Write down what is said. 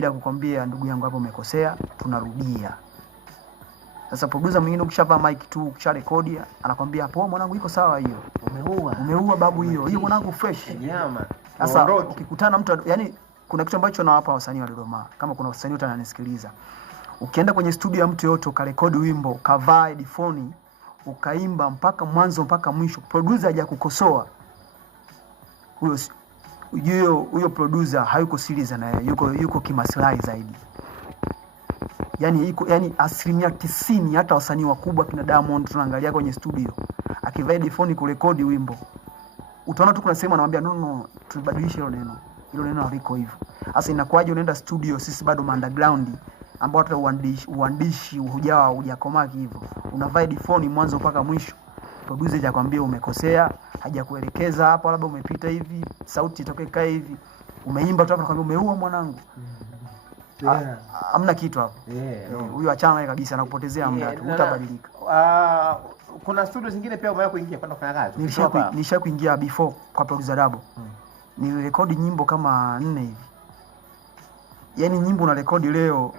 bila kukwambia ndugu yangu hapo umekosea, tunarudia. Sasa producer mwingine ukishavaa mic tu, ukisharekodi, anakwambia poa mwanangu iko sawa hiyo. Umeua babu hiyo. Hiyo mwanangu fresh. Nyama. Sasa ukikutana mtu yani kuna kitu ambacho nawapa wasanii wa Dodoma. Kama kuna wasanii wote wananisikiliza. Ukienda kwenye studio ya mtu yote ukarekodi wimbo, ukavaa headphone, ukaimba mpaka mwanzo mpaka mwisho, producer hajakukosoa. Huyo producer hayuko serious na yeye, yuko kimaslahi zaidi. Yani 90% hata wasanii wakubwa kina Diamond tunaangalia kwenye studio akivaa headphone kurekodi wimbo, utaona tu kuna sehemu anamwambia no tubadilishe hilo neno. Hilo neno haliko hivyo. Sasa inakuwaje unaenda studio, sisi bado underground ambao hata uandishi hujakomaki hivyo. Unavaa headphone mwanzo mpaka mwisho. Producer hajakwambia umekosea, hajakuelekeza hapa labda umepita hivi, sauti itokeka hivi. Umeimba tu anakuambia umeua mwanangu. Hamna kitu hapo. Huyo achana naye kabisa, anakupotezea muda tu, utabadilika. Kuna studio zingine pia umewahi kuingia kwenda kufanya kazi? Nisha kuingia before kwa producer Dabo. Nilirekodi nyimbo kama 4 hivi. Yaani nyimbo unarekodi leo